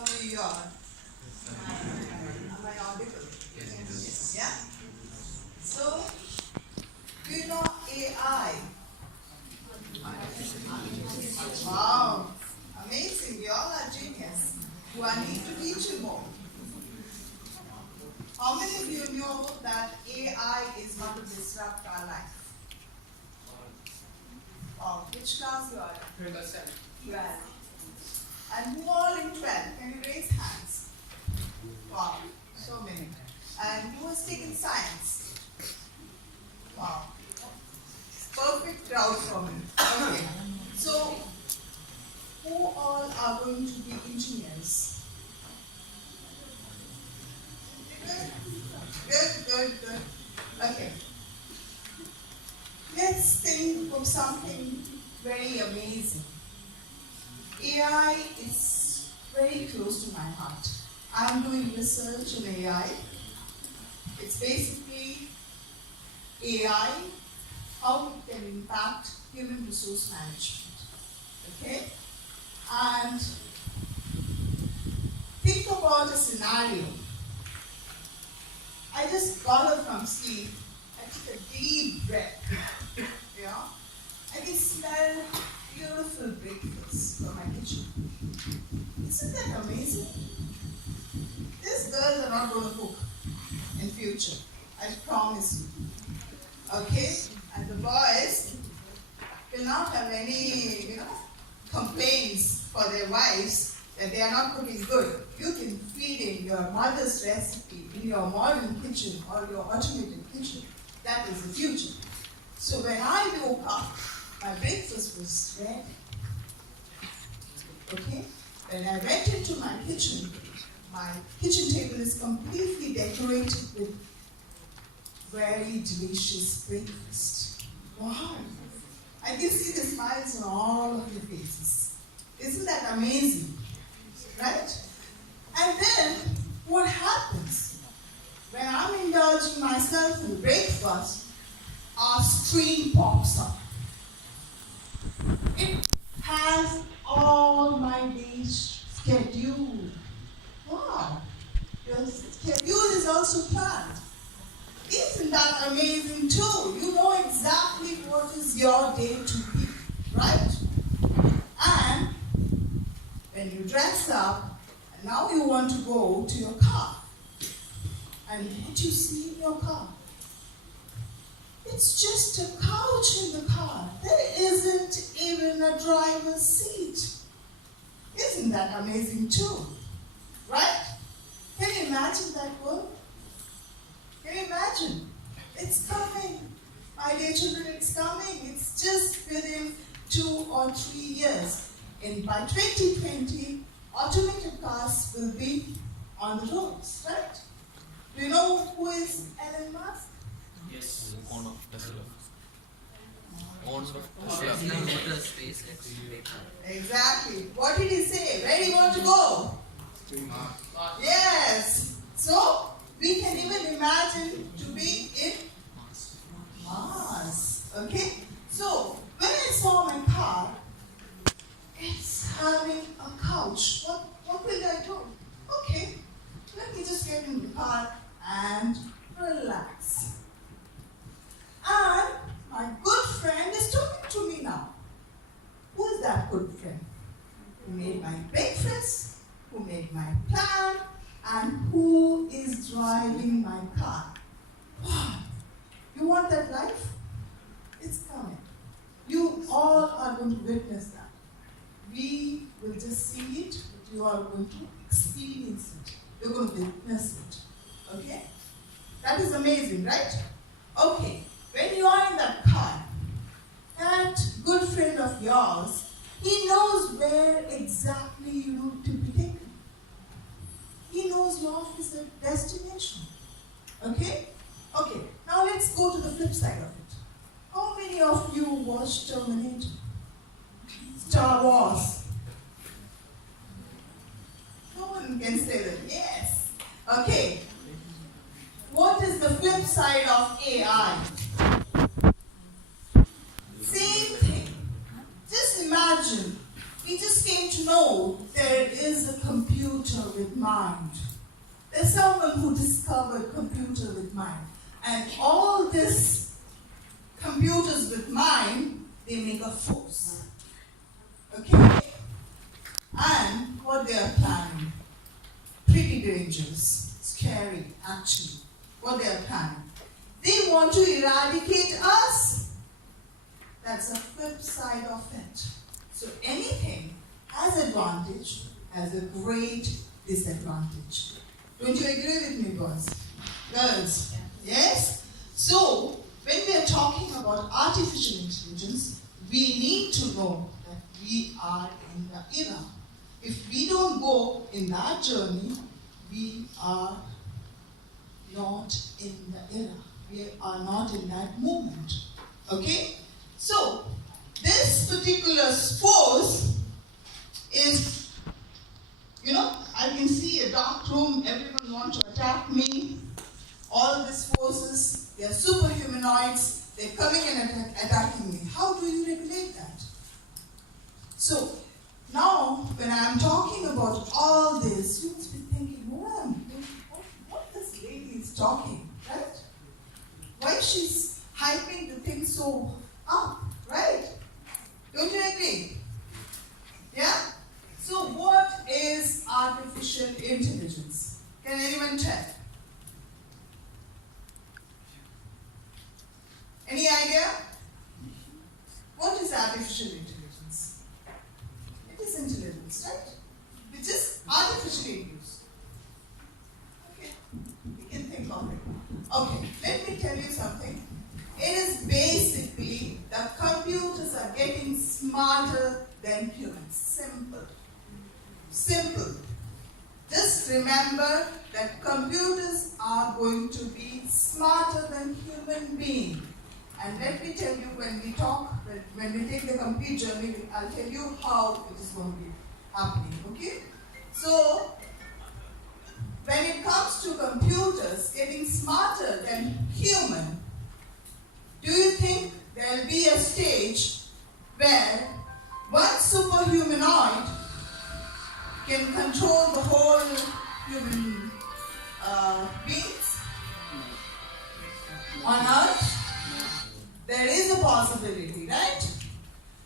How are you all? Am I audible? Yes. Yeah? So, do you know AI? Wow. Amazing. You all are genius. Do I need to teach you more? How many of you know that AI is going to disrupt our life? Wow. Which class you are in? 12. And who all in 12? Can you raise hands? Wow, so many. And who has taken science? Wow. Perfect crowd for me. Okay. So, who all are going to be engineers? Good. Okay. Let's think of something very amazing. AI is very close to my heart. I'm doing research on AI. It's basically AI, how it can impact human resource management. Okay? And think about a scenario. I just got up from sleep. I took a deep breath. Yeah? I can smell beautiful breakfast from my kitchen. Isn't that amazing? These girls are not going to cook in future. I promise you. Okay? And the boys will not have any, complaints for their wives that they are not cooking good. You can feed in your mother's recipe in your modern kitchen or your automated kitchen. That is the future. So when I woke up, my breakfast was ready. Okay? When I went into my kitchen table is completely decorated with very delicious breakfast. Wow! I can see the smiles on all of your faces. Isn't that amazing? Right? And then, what happens? When I'm indulging myself in breakfast, our screen pops up. It has all my day's schedule. Wow. Your schedule is also planned. Isn't that amazing too? You know exactly what is your day to be, right? And when you dress up, and now you want to go to your car. And what you see in your car? It's just a couch in the car. There isn't even a driver's seat. Isn't that amazing too? Right? Can you imagine that world? Can you imagine? It's coming. My dear children, it's coming. It's just within 2 or 3 years. And by 2020, automated cars will be on the roads, right? Do you know who is Elon Musk? Yes, owner of Tesla. Owner of Tesla. SpaceX. Exactly. What did he say? Where do you want to go? Yes. So, we can even imagine to be in Mars. Okay? So, when I saw my car, it's having a couch. What will I do? Okay, let me just get in the car and relax. And my good friend is talking to me now. Who is that good friend? Who made my breakfast? Who made my plan? And who is driving my car? Wow. You want that life? It's coming. You all are going to witness that. We will just see it, but you are going to experience it. You're going to witness it. Okay? That is amazing, right? Okay. When you are in that car, that good friend of yours, he knows where exactly you need to be taken. He knows your destination. Okay? Okay. Now let's go to the flip side of it. How many of you watched Terminator? Star Wars? No one can say that. Yes. Okay. What is the flip side of AI? Same thing. Just imagine we just came to know there is a computer with mind. There's someone who discovered computer with mind. And all these computers with mind, they make a force. Okay? And what they are planning, pretty dangerous, scary actually, what they are planning. They want to eradicate us. That's a flip side of it. So anything has advantage, has a great disadvantage. Don't you agree with me, boys? Girls? Yes? So, when we are talking about artificial intelligence, we need to know that we are in the era. If we don't go in that journey, we are not in the era. We are not in that moment. Okay? So, this particular force is, I can see a dark room, everyone wants to attack me. All these forces, they are superhumanoids, they're coming and attacking me. How do you regulate that? So, now, when I'm talking about all this, you must be thinking, what this lady is talking, right? Why she's hyping the thing so up, right? Don't you agree? Yeah? So what is artificial intelligence? Can anyone tell? Any idea? What is artificial intelligence? It is intelligence, right? Which is artificially induced. Okay, we can think of it. Okay, let me tell you something. It is basically that computers are getting smarter than humans. Simple. Simple. Just remember that computers are going to be smarter than human beings. And let me tell you, when we take the complete journey, I'll tell you how it is going to be happening, okay? So, when it comes to computers getting smarter than human, do you think there will be a stage where one superhumanoid can control the whole human beings on Earth? There is a possibility, right?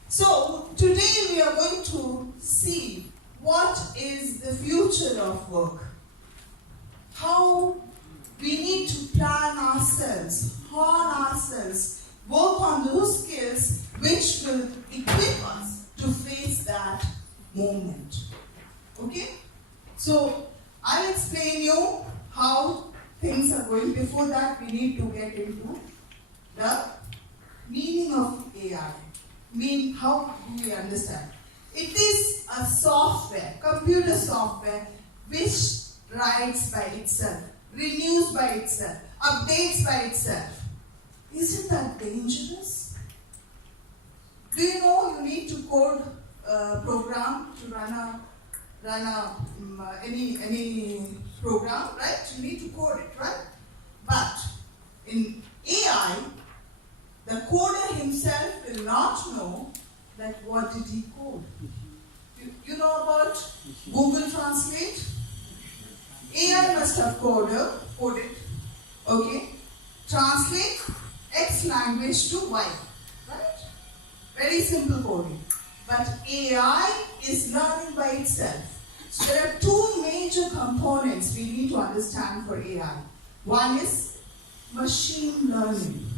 So, today we are going to see what is the future of work. How we need to plan ourselves, hone ourselves, work on those skills which will equip us to face that moment. Okay? So, I'll explain you how things are going. Before that, we need to get into the meaning of AI. How do we understand? It is a software, computer software, which writes by itself, renews by itself, updates by itself. Isn't that dangerous? Do you know you need to code a program to run any program, right? You need to code it, right? But in AI, the coder himself will not know that what did he code. You know about Google Translate? AI must have coded, okay? Translate X language to Y, right? Very simple coding. But AI is learning by itself. So there are two major components we need to understand for AI. One is machine learning.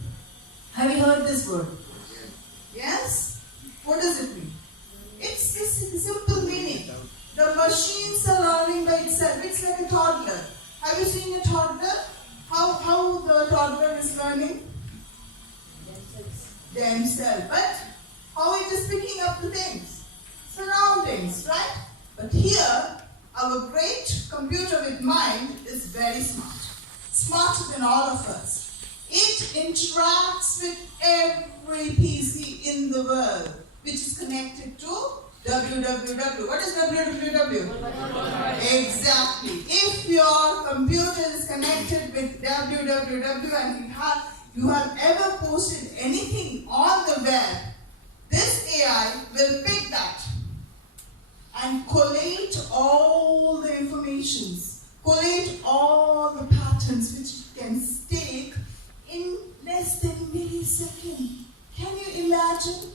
Have you heard this word? Yes? What does it mean? It's just a simple meaning. The machines are learning by itself. It's like a toddler. Have you seen a toddler? How the toddler is learning? Themselves. But how it is picking up the things? Surroundings, right? But here, our great computer with mind is very smart. Smarter than all of us. It interacts with every PC in the world, which is connected to www. What is www? Exactly. If your computer is connected with www and you have ever posted anything on the web, this AI will pick that and collate all the informations, collate all the patterns which it can stake in less than a millisecond. Can you imagine?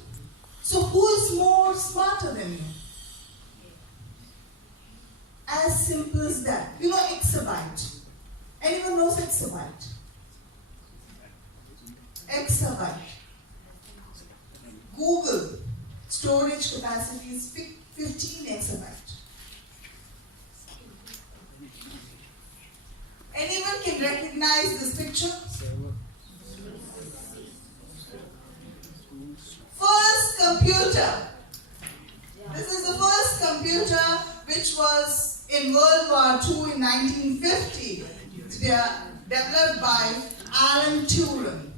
So who is more smarter than you? As simple as that. You know exabyte. Anyone knows exabyte? Exabyte. Google storage capacity is 15 exabyte. Anyone can recognize this picture? First computer. This is the first computer which was in World War II in 1950. Developed by Alan Turing.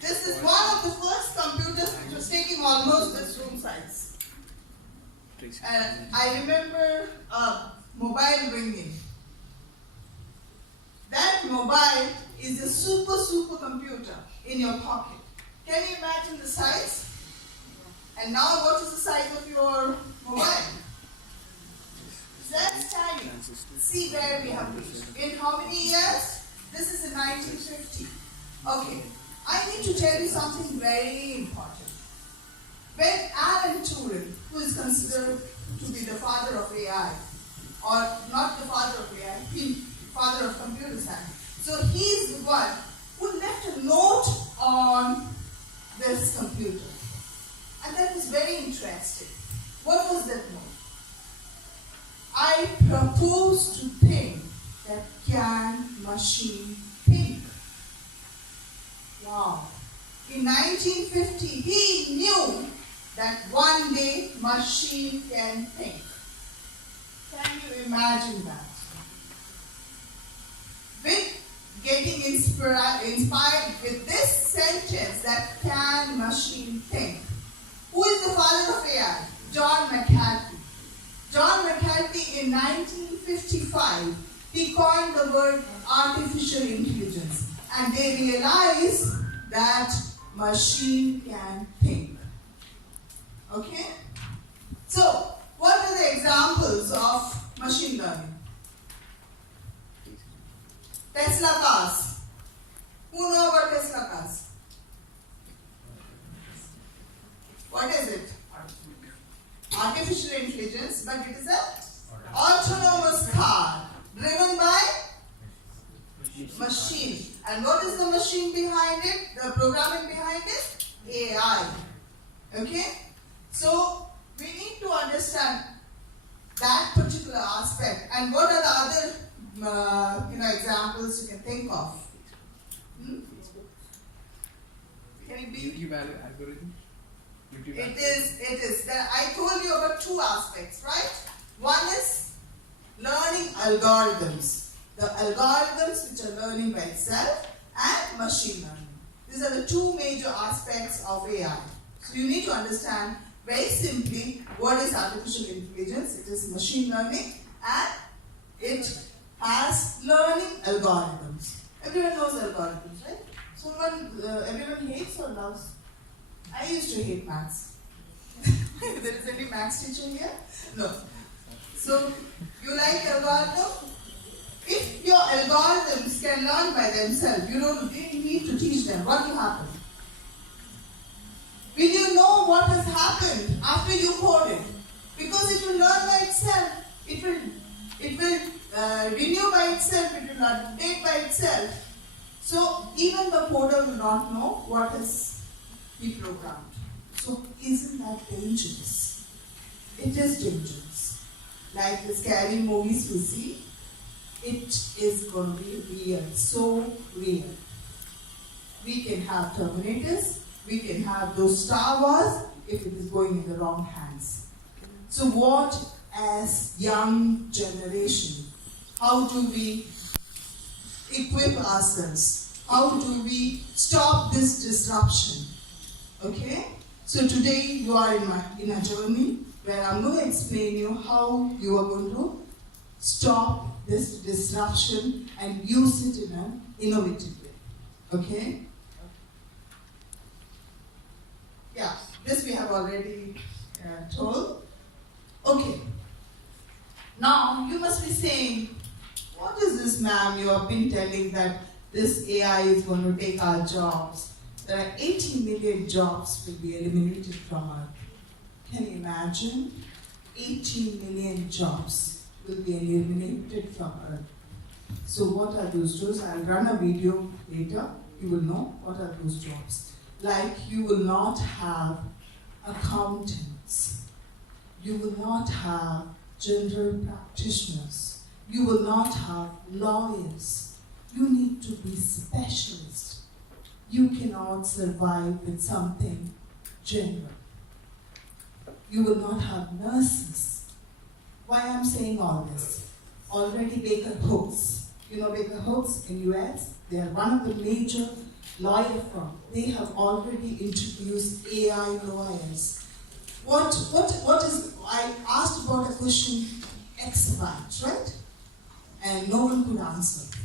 This is one of the first computers which was taking almost this room size. And I remember a mobile ringing. That mobile is a super computer in your pocket. Can you imagine the size? And now what is the size of your mobile? That's tiny. See where we have reached. In how many years? This is in 1950. Okay. I need to tell you something very important. When Alan Turing, who is considered to be the father of AI, or not the father of AI, the father of computer science. So he is the one who left a note on this computer. And that was very interesting. What was that note? I propose to think that can machine think? Wow. In 1950, he knew that one day machine can think. Can you imagine that? With getting inspired with this sentence, that can machine think. Who is the father of AI? John McCarthy. John McCarthy in 1955, he coined the word artificial intelligence, and they realized that machine can think. Okay? So, what are the examples of machine learning? Tesla cars. Who know about Tesla cars? What is it? Artificial intelligence, but it is an autonomous car driven by machine. And what is the machine behind it? The programming behind it? AI. Okay? So, we need to understand that particular aspect. And what are the other examples you can think of? Can it be? YouTube algorithm? It is. I told you about two aspects, right? One is learning algorithms. The algorithms which are learning by itself and machine learning. These are the two major aspects of AI. So you need to understand very simply what is artificial intelligence. It is machine learning and it has learning algorithms. Everyone knows algorithms, right? Everyone hates or loves? I used to hate maths. There is any maths teacher here? No. So, you like algorithm? If your algorithms can learn by themselves, you don't need to teach them. What will happen? Will you know what has happened after you code it? Because it will learn by itself. It will renew by itself. It will update by itself. So, even the coder will not know what is he programmed. So isn't that dangerous? It is dangerous. Like the scary movies we see, it is going to be real, so real. We can have Terminators, we can have those Star Wars if it is going in the wrong hands. So what as young generation, how do we equip ourselves? How do we stop this disruption? Okay? So today you are in a journey where I'm going to explain you how you are going to stop this disruption and use it in an innovative way. Okay? Yeah, this we have already told. Okay, Now, you must be saying, what is this, ma'am? You have been telling that this AI is going to take our jobs. There are 80 million jobs will be eliminated from Earth. Can you imagine? 80 million jobs will be eliminated from Earth. So what are those jobs? I'll run a video later. You will know what are those jobs. Like you will not have accountants. You will not have general practitioners. You will not have lawyers. You need to be specialists. You cannot survive with something general. You will not have nurses. Why I'm saying all this? Already Baker Hooks. You know Baker Hooks in US? They are one of the major lawyer firms. They have already introduced AI lawyers. What is, I asked about a question, exabyte, right? And no one could answer.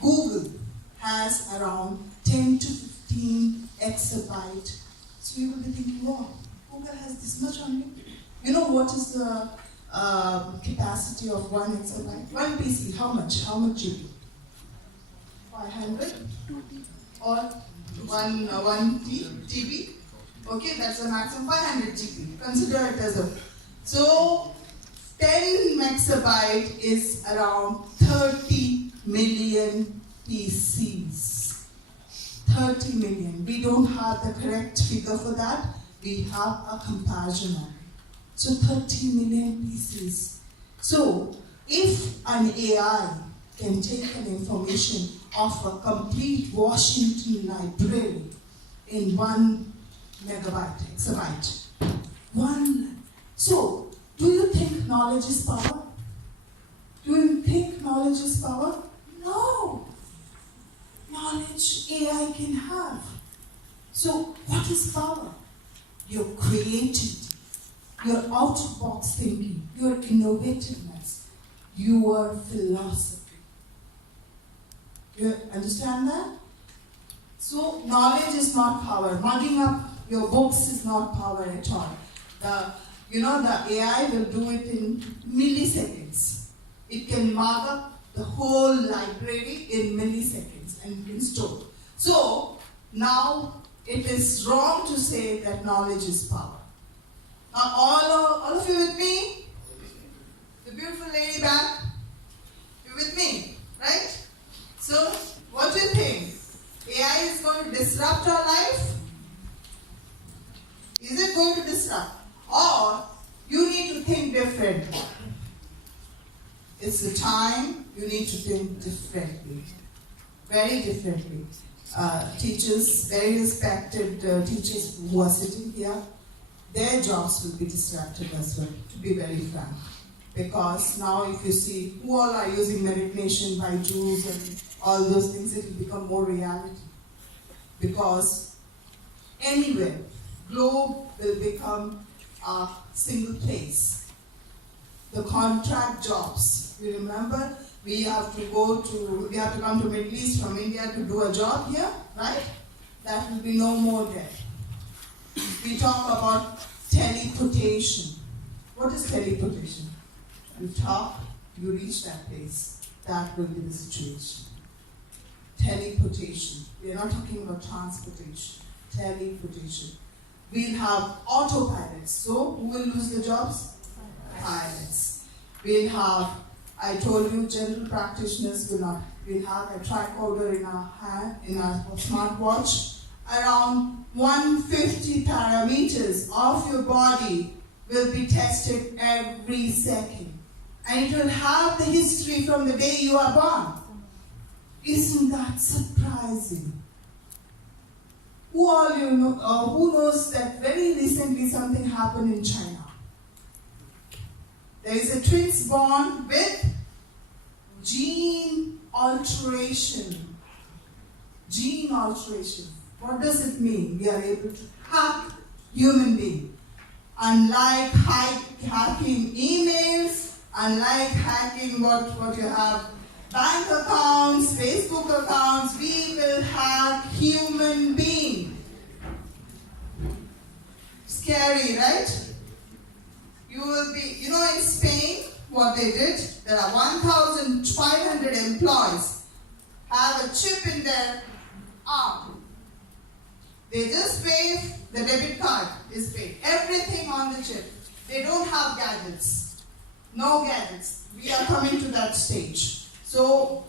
Google has around 10 to 15 exabyte. So you will be thinking, wow, Google has this much on me. You know what is the capacity of 1 exabyte? One PC, how much? How much GB? 500? Or 1 TB? Okay, that's the maximum 500 GB. Consider it as a. So 10 megabyte is around 30 million PCs. 30 million. We don't have the correct figure for that. We have a comparison on it. So 30 million PCs. So if an AI can take an information of a complete Washington library in 1 megabyte, exabyte. So, do you think knowledge is power? Do you think knowledge is power? No. Knowledge AI can have. So, what is power? Your creativity, your out-of-box thinking, your innovativeness, your philosophy. You understand that? So knowledge is not power. Mugging up your books is not power at all. The AI will do it in milliseconds. It can mug up the whole library in milliseconds and can store. So now it is wrong to say that knowledge is power. Now all of you with me? The beautiful lady back? You with me? Right? So, what do you think? AI is going to disrupt our life? Is it going to disrupt? Or you need to think differently? It's the time you need to think differently. Very differently. Teachers, very respected teachers who are sitting here, their jobs will be disrupted as well, to be very frank. Because now if you see who all are using meditation by Jews and all those things, it will become more reality. Because anywhere, globe will become a single place. The contract jobs, you remember, we have to come to Middle East from India to do a job here, right? That will be no more there. We talk about teleportation. What is teleportation? You talk, you reach that place. That will be the situation. Teleportation. We are not talking about transportation. Teleportation. We'll have autopilots. So, who will lose the jobs? Pilots. We'll have, I told you, general practitioners will not. We'll have a tricorder in our hand, in our smartwatch. Around 150 parameters of your body will be tested every second. And it will have the history from the day you are born. Isn't that surprising? Who knows that very recently something happened in China? There is a twins born with gene alteration. Gene alteration. What does it mean? We are able to hack human being. Unlike hacking emails, unlike hacking what you have, bank accounts, Facebook accounts, we will hack human being. Scary, right? You will be, in Spain, what they did, there are 1,500 employees have a chip in their arm. They just pay, the debit card is paid. Everything on the chip. They don't have gadgets. No gadgets. We are coming to that stage. So,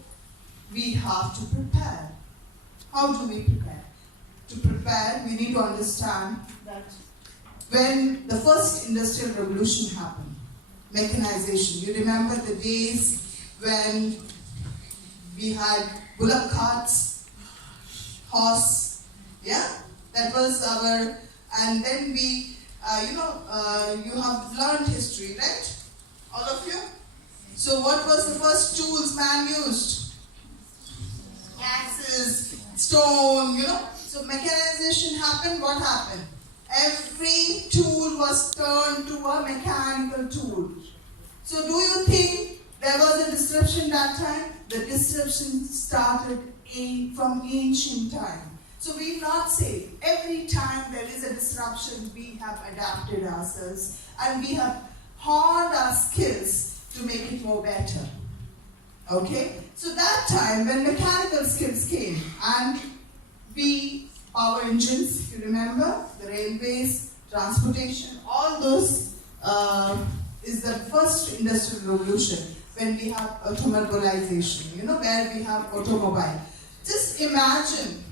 we have to prepare. How do we prepare? To prepare, we need to understand that when the first industrial revolution happened, mechanization, you remember the days when we had bullock carts, horse, yeah? That was our, and then we, you have learned history, right? All of you? So what was the first tools man used? Axes, stone, So mechanization happened, what happened? Every tool was turned to a mechanical tool. So do you think there was a disruption that time? The disruption started from ancient time. So we not say every time there is a disruption, we have adapted ourselves and we have honed our skills to make it more better. Okay? So that time when mechanical skills came and power engines, you remember, the railways, transportation, all those is the first industrial revolution when we have automobilization, where we have automobile. Just imagine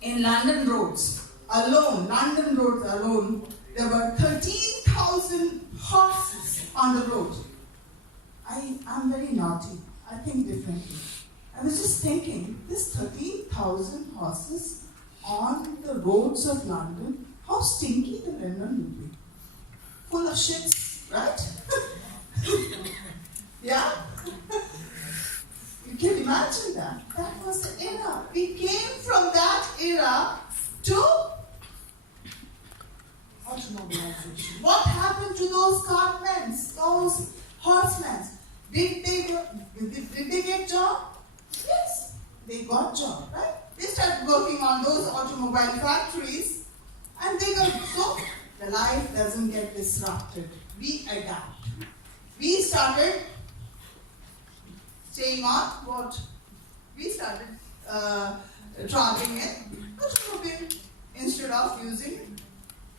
in London roads alone, there were 13,000 horses on the road. I'm very naughty. I think differently. I was just thinking, this 13,000 horses on the roads of London, how stinky the London would be. Full of shits, right? Yeah? You can imagine that. That was the era. We came from that era to automobilization. What happened to those cartmen, those horsemen? Did they get job? Yes, they got job, right? They started working on those automobile factories and they got, so the life doesn't get disrupted. We adapt. We started staying on what? We started traveling in automobile instead of using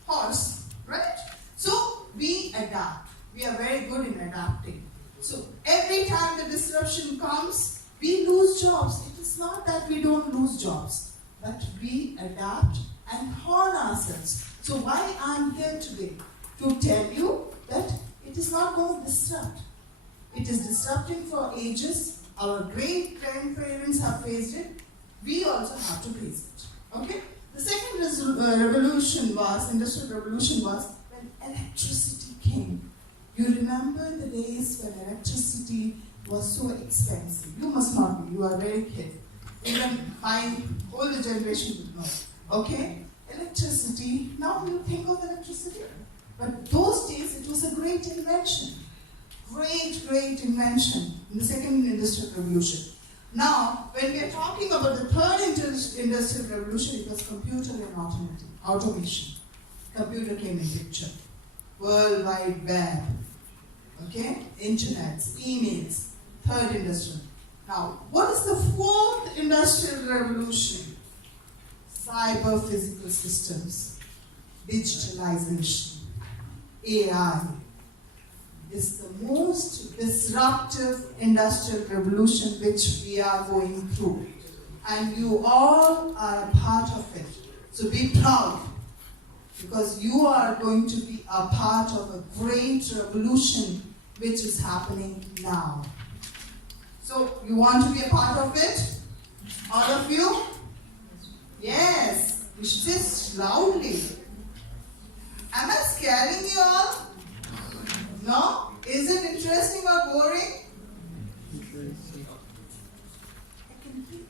horse, right? So we adapt. We are very good in adapting. So every time the disruption comes, we lose jobs. It is not that we don't lose jobs, but we adapt and hone ourselves. So why I'm here today? To tell you that it is not going to disrupt. It is disrupting for ages. Our great-grandparents have faced it. We also have to face it. Okay? The second revolution was, industrial revolution was, when electricity came. You remember the days when electricity was so expensive. You must not be. You are very kid. Even my older generation would know. Okay? Electricity. Now you think of electricity. But those days it was a great invention. Great invention in the second industrial revolution. Now, when we are talking about the third industrial revolution, it was computer and automation. Computer came in picture. World Wide Web. Okay? Internets, emails, third industrial. Now, what is the fourth industrial revolution? Cyber physical systems, digitalization, AI is the most disruptive industrial revolution which we are going through. And you all are a part of it. So be proud, because you are going to be a part of a great revolution which is happening now. So you want to be a part of it? All of you? Yes. You should say loudly. Am I scaring you all? No? Is it interesting or boring?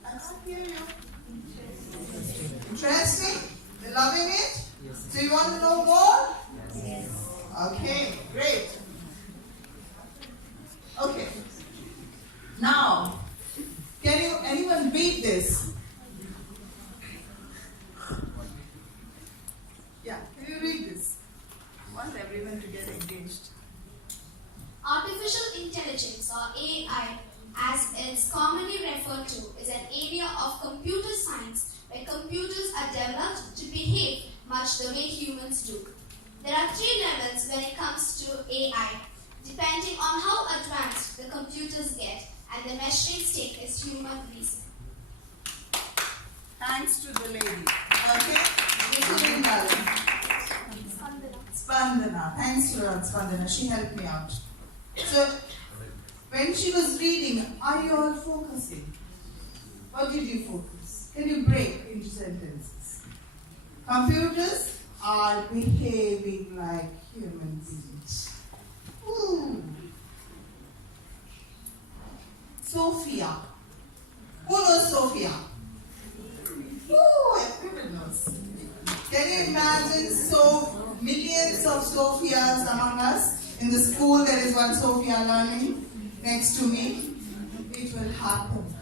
I can't hear you. Interesting? You're loving it? Yes. So you want to know more? Yes. Okay, great. Okay. Now, can anyone read this? Yeah, can you read this? I want everyone to get engaged. Artificial intelligence or AI, as it's commonly referred to, is an area of computer science where computers are developed to behave much the way humans do. There are 3 levels when it comes to AI, depending on how advanced the computers get, and the measuring stick is human reason. Thanks to the lady. Okay? Spandana. Thanks to her, Spandana. She helped me out. So, when she was reading, are you all focusing? What did you focus? Can you break into sentences? Computers are behaving like human beings. Ooh. Sophia. Who knows Sophia? Ooh, everyone knows. Can you imagine millions of Sophias among us? In the school there is one Sophia learning next to me. It will happen.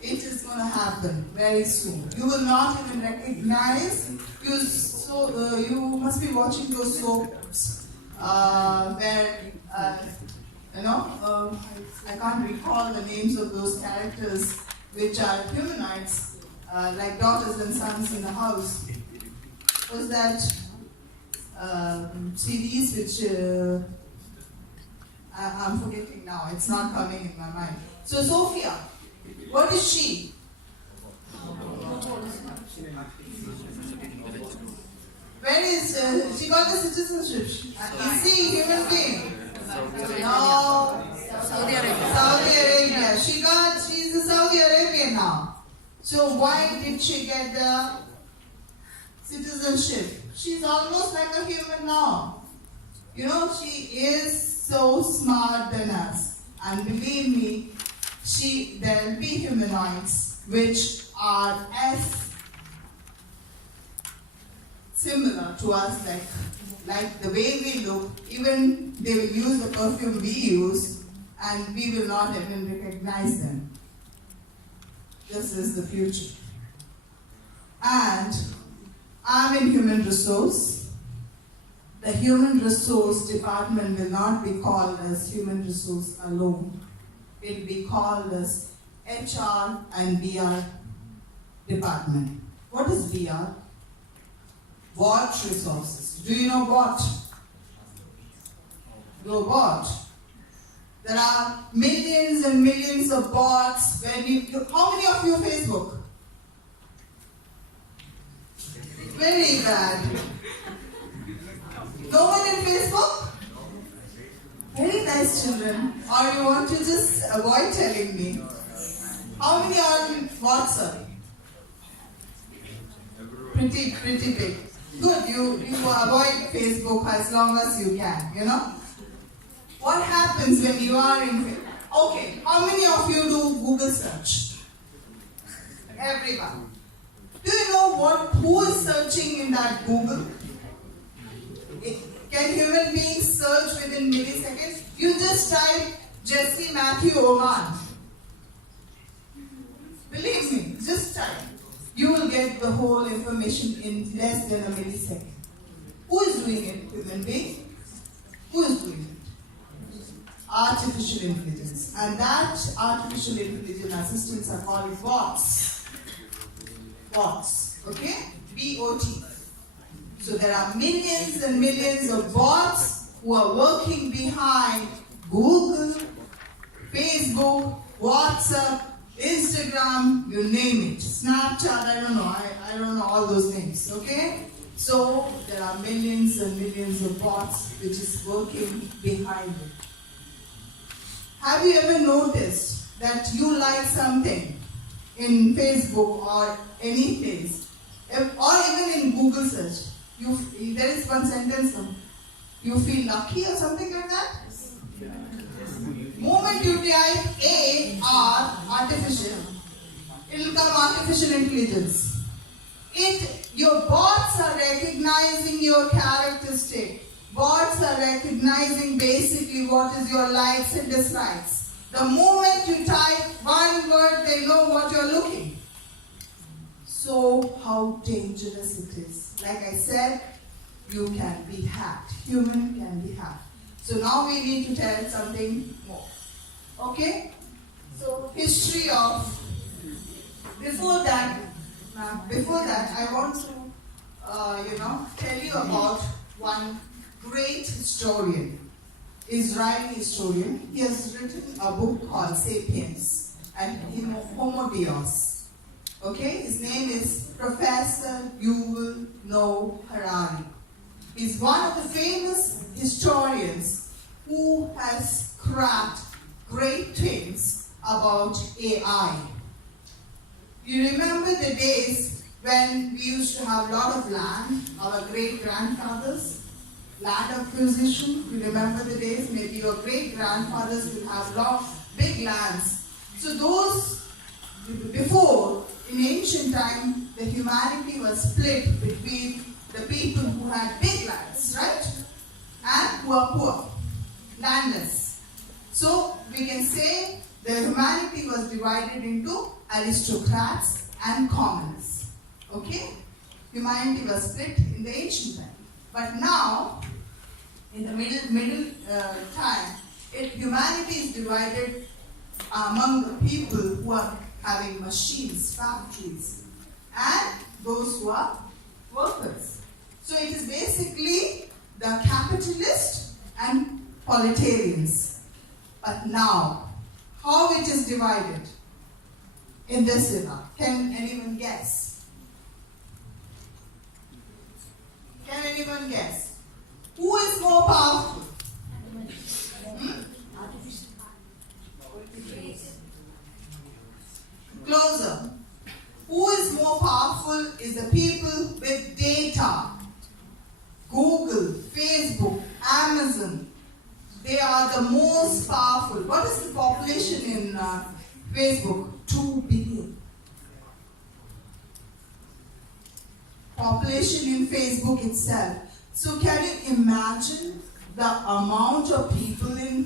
It is going to happen very soon. You will not even recognize. You must be watching those soaps where I can't recall the names of those characters which are humanoids, like daughters and sons in the house. Was that series which I'm forgetting now. It's not coming in my mind. So Sophia, what is she? Where is she got the citizenship? Is she human being? No. Saudi Arabia. She's a Saudi Arabian now. So why did she get the citizenship? She's almost like a human now. You know, she is so smart than us. And believe me, there will be humanoids which are as similar to us, like the way we look. Even they will use the perfume we use, and we will not even recognize them. This is the future. And I'm in human resource. The human resource department will not be called as human resource alone. It will be called as HR and BR department. What is BR? Bot resources. Do you know bot? No bot. There are millions and millions of bots. How many of you Facebook? Very bad. No one in Facebook? Very nice children. Or you want to just avoid telling me? How many are on WhatsApp? Pretty big. Good, you avoid Facebook as long as you can, you know? What happens when you are in Facebook? Okay, how many of you do Google search? Everyone. Do you know who is searching in that Google? Can human beings search within milliseconds? You just type Jessy Mathew Oman. Believe me, just type. You will get the whole information in less than a millisecond. Who is doing it? Human being? Who is doing it? Artificial intelligence. And that artificial intelligence assistants are called bots. Bots. Okay? B-O-T. So there are millions and millions of bots who are working behind Google, Facebook, WhatsApp, Instagram, you name it. Snapchat, I don't know. I don't know all those names. Okay? So there are millions and millions of bots which is working behind it. Have you ever noticed that you like something in Facebook or any place, or even in Google search? There is one sentence, you feel lucky or something like that? Moment you type AR, artificial, it will come artificial intelligence. Your bots are recognizing your characteristic. Bots are recognizing basically what is your likes and dislikes. The moment you type one word, they know what you're looking. So how dangerous it is. Like I said, you can be hacked. Human can be hacked. So now we need to tell something more. Okay? So, history of, before that, I want to, tell you about one great historian, Israeli historian. He has written a book called Sapiens and Homo Deus. Okay? His name is Professor Yuval Noah Harari. He's one of the famous historians who has cracked great things about AI. You remember the days when we used to have a lot of land, our great-grandfathers, land acquisition? You remember the days? Maybe your great-grandfathers will have big lands. So those, before, in ancient time, the humanity was split between the people who had big lands, right? And who are poor, landless. So we can say the humanity was divided into aristocrats and commoners. Okay? Humanity was split in the ancient time. But now, in the middle time, humanity is divided among the people who are having machines, factories, and those who are workers. So it is basically the capitalists and proletarians. But now, how it is divided in this era? Can anyone guess? Can anyone guess? Who is more powerful? Closer. Who is more powerful is the people with data. Google, Facebook, Amazon. They are the most powerful. What is the population in Facebook? 2 billion. Population in Facebook itself. So can you imagine the amount of people in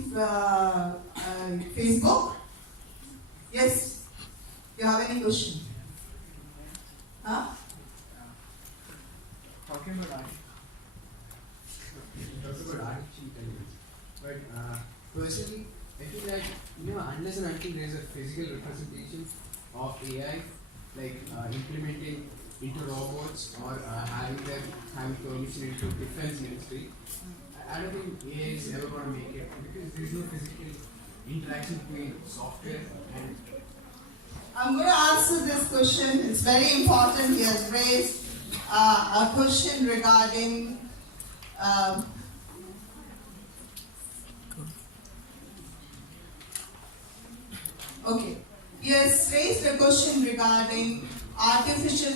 Facebook? Yes? You have any question? Huh? Talking about artificial intelligence, but personally, I feel like unless and until there is a physical representation of AI, like implementing into robots or having permission into defense industry, I don't think AI is ever going to make it because there is no physical interaction between software and. I'm going to answer this question. It's very important. He has raised a question regarding okay. He has raised a question regarding artificial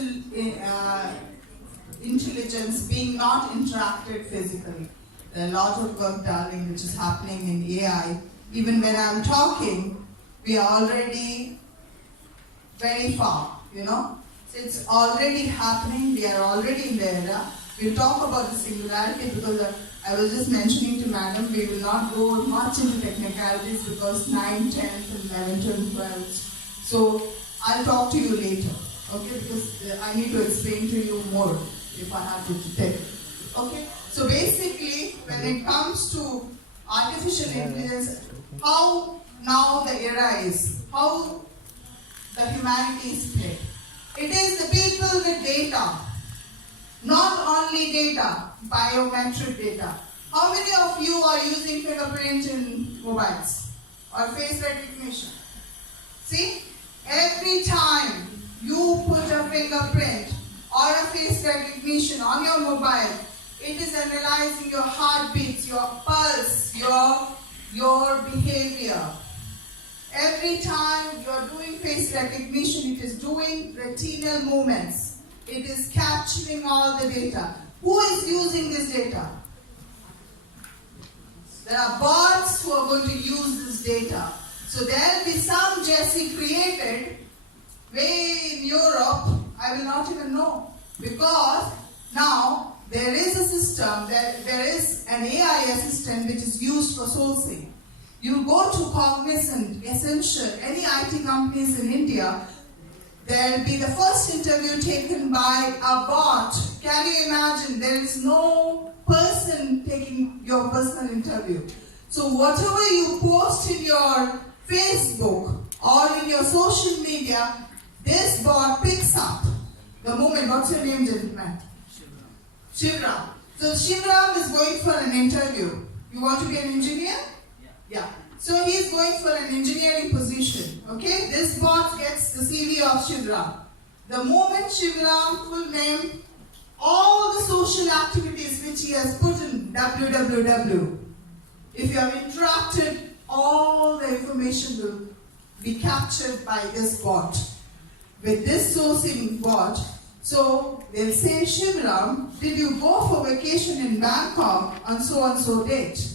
intelligence being not interacted physically. There are a lot of work, darling, which is happening in AI. Even when I'm talking, we are already very far, So it's already happening. We are already in the era. We'll talk about the singularity because I was just mentioning to Madam, we will not go much into technicalities because 9, 10, 11, and 12. So I'll talk to you later, okay? Because I need to explain to you more if I have to tell you, okay? So basically, when it comes to artificial intelligence, how now the era is, how the humanity is split. It is the people with data, not only data, biometric data. How many of you are using fingerprint in mobiles or face recognition? See, every time you put a fingerprint or a face recognition on your mobile, it is analyzing your heartbeats, your pulse, your behavior. Every time you are doing face recognition, it is doing retinal movements. It is capturing all the data. Who is using this data? There are bots who are going to use this data. So there will be some Jessy created way in Europe, I will not even know. Because now there is a system, there is an AI assistant which is used for sourcing. You go to Cognizant, Essential, any IT companies in India, there will be the first interview taken by a bot. Can you imagine? There is no person taking your personal interview. So whatever you post in your Facebook or in your social media, this bot picks up the moment. What's your name, gentleman? Shivram. So Shivram is going for an interview. You want to be an engineer? Yeah. So he's going for an engineering position. Okay? This bot gets the CV of Shivram. The moment Shivram, full name, all the social activities which he has put in www. If you have interacted, all the information will be captured by this bot. With this sourcing bot, so they'll say, Shivram, did you go for vacation in Bangkok on so and so date?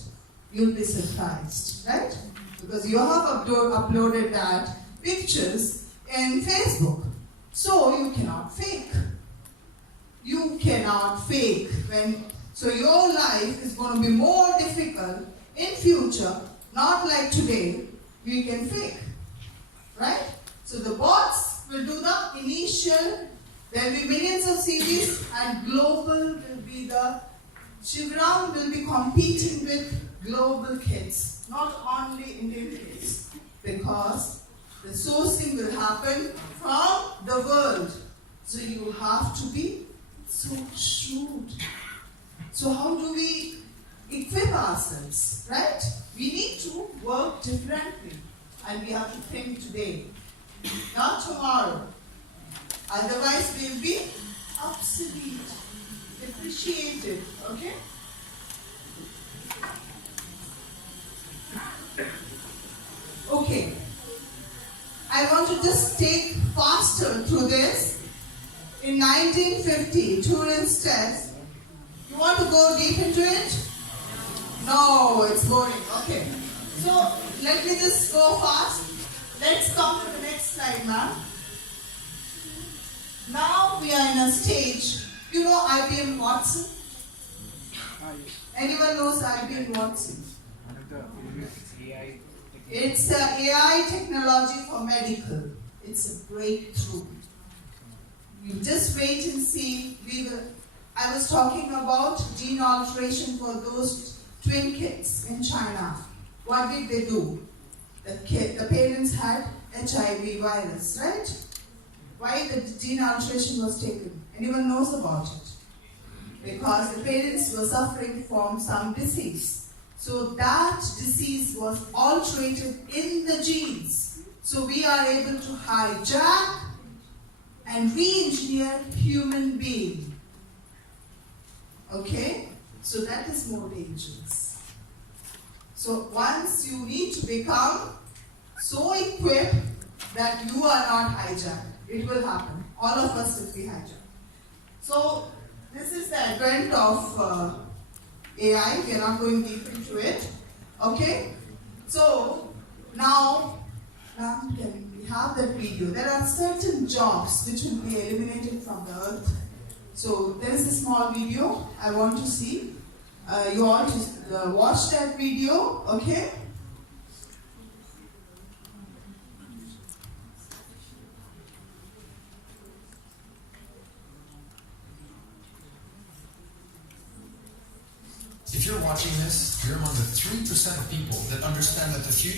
You'll be surprised, right? Because you have uploaded that pictures in Facebook. So you cannot fake. You cannot fake. So your life is going to be more difficult in future, not like today, we can fake. Right? So the bots will do the initial, there will be millions of CVs, and global will be the, Shivram will be competing with global kids, not only Indian kids, because the sourcing will happen from the world. So you have to be so shrewd. So how do we equip ourselves, right? We need to work differently, and we have to think today, not tomorrow. Otherwise we'll be obsolete, depreciated, okay? Okay. I want to just take faster through this. In 1950, Turing's test. You want to go deep into it? No, it's boring. Okay. So, let me just go fast. Let's come to the next slide, ma'am. Now we are in a stage. You know IBM Watson? Anyone knows IBM Watson? One of the AI. It's AI technology for medical. It's a breakthrough. You just wait and see. I was talking about gene alteration for those twin kids in China. What did they do? The parents had HIV virus, right? Why the gene alteration was taken? Anyone knows about it? Because the parents were suffering from some disease. So that disease was alterated in the genes. So we are able to hijack and re-engineer human being. Okay? So that is more dangerous. So once you need to become so equipped that you are not hijacked, it will happen. All of us will be hijacked. So this is the advent of AI. We are not going deep into it. Okay? So now can we have that video? There are certain jobs which will be eliminated from the earth. So there is a small video I want to see. You all just watch that video, okay? If you're watching this, you're among the 3% of people that understand that the future